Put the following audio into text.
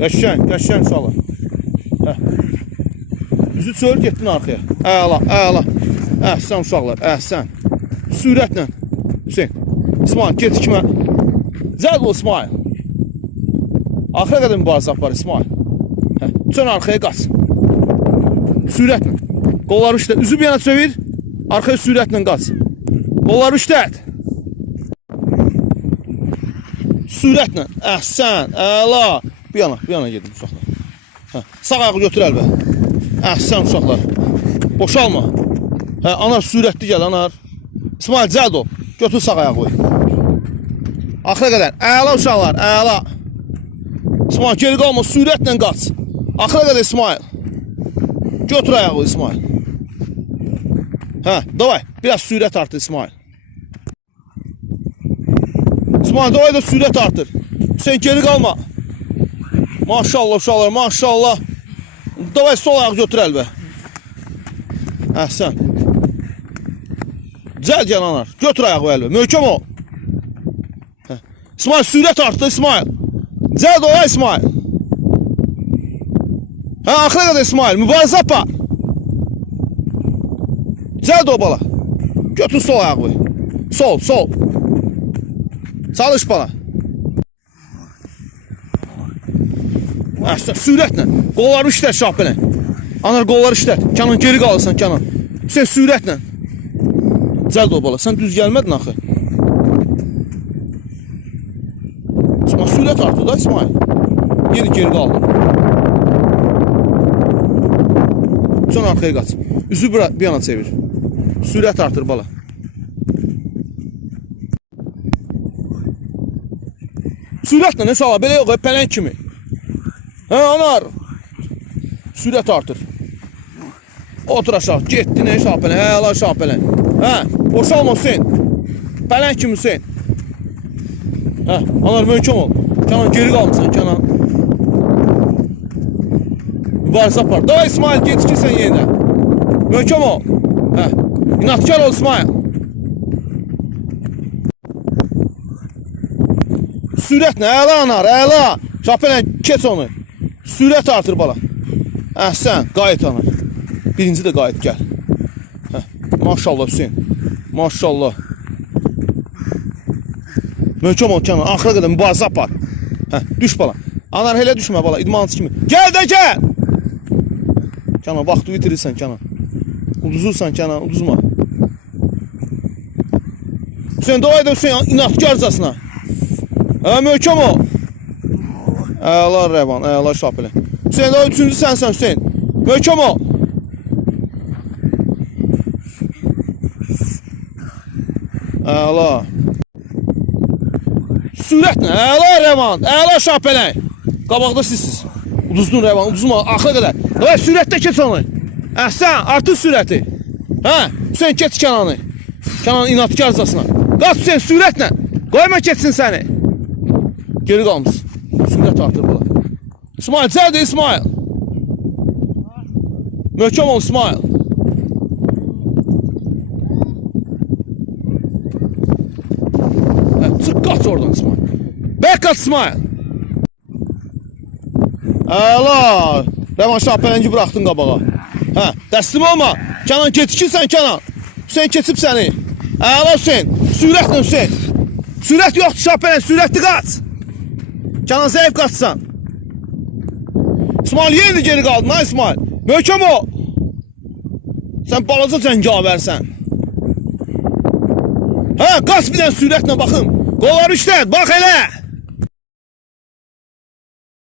Qəşəng, qəşəng uşaqlar. Hə. Üzü çölür getdin arxaya. Əla, əla. Əhsən uşaqlar, əhsən. Sürətlə. Hüseyn. İsmail gecikmə. Cəld ol İsmail. Axıra qədər mübarizə apar İsmail. Hə. Çön arxaya qaç. Sürətlə. Qolları üstə. Üzü bir yana çevir. Arxaya sürətlə qaç. Qolları üstət. Sürətlə. Əhsən, əla. Bir yana, bir yana gedin uşaqlar. Hə. Sağ ayağı götür əlbə. Əhsən uşaqlar. Boşalma. Hə, anar sürətli gəl, anar. İsmail cəld ol. Götür sağ ayağı qoy. Axıra qədər. Əla uşaqlar, əla. İsmail geri qalma, sürətlə qaç. Axıra qədər İsmail. Götür ayağı İsmail. Hə, davay. Biraz sürət artır İsmail. İsmail davay da sürət artır. Sen geri qalma. Maşallah uşaqlar, maşallah. Davay sol ayağı götür əlbə. Əhsən. Cəld yananar. Götür ayağı əlbə. Möhkəm ol. Hə. İsmail sürət artdı İsmail. Cəld ola İsmail. Hə, axıra qədər İsmail. Mübarizə apar. Cəld ol bala. Götür sol ayağı. Sol, sol. Çalış bala. Əhsən, sürətlə. Qolları işlət şapını. Anar qolları işlət. Kənan geri qalırsan Kənan. Sən sürətlə. Cəld ol bala. Sən düz gəlmədin axı. İsmail sürət artır da İsmail. Yeni geri qaldın. Son arxaya qaç. Üzü bir, yana çevir. Sürət artır bala. Sürətlə nə sala belə yox, pələng kimi. Hə, anar. Sürət artır. Otur aşağı, getdi nə şapələn, hə, ala şapələn. Hə, boşalma Hüseyin. Pələng kimi Hüseyin. Hə, anar möhkəm ol. Canan geri qalmısan, Canan. Mübarizə apar. Daha İsmail gecikirsən yenə. Möhkəm ol. Hə, inatkar ol İsmail. Sürətlə, əla anar, əla. Şapələn, keç onu. Sürət artır bala. Əhsən, qayıt anar. Birinci də qayıt gəl. Hə, maşallah Hüseyin. Maşallah. Möhkəm ol Kənan, axıra qədər mübarizə apar. Hə, düş bala. Anar elə düşmə bala, idmançı kimi. Gəl də gəl. Kənan, vaxtı bitirirsən Kənan. Uduzursan Kənan, uduzma. Hüseyin, dua edə Hüseyin, inatkarcasına. Hə, möhkəm ol. Əla Rəvan, əla Şapilə. Hüseyin, daha üçüncü sənsən Hüseyin. Möhkəm ol. Əla. Sürətlə, əla Rəvan, əla Şapilə. Qabaqda sizsiz. Uduzdun Rəvan, uduzma, axıra qədər. Davay, sürətdə keç onu. Əhsən, artır sürəti. Hə, Hüseyin keç Kənanı. Kənan inatkarcasına. Qaç Hüseyin, sürətlə. Qoyma keçsin səni. Geri qalmışsın. Sürət artır bala. İsmail, cəldir İsmail. Möhkəm ol İsmail. Hə, çıx qaç oradan İsmail. Bək qaç İsmail. Əla. Rəvan Şahpələngi buraxdın qabağa. Hə, təslim olma. Kənan keçikirsən Kənan. Hüseyin keçib səni. Əla Hüseyin. Sürətlə Hüseyin. Sürət yoxdur Şahpələn, sürətli qaç. Canan zəif qaçsan. İsmail yenə geri qaldın ha İsmail. Möhkəm ol. Sən balaca cəngavərsən. Hə, qaç bir dənə sürətlə baxım. Qolları işlət, bax elə.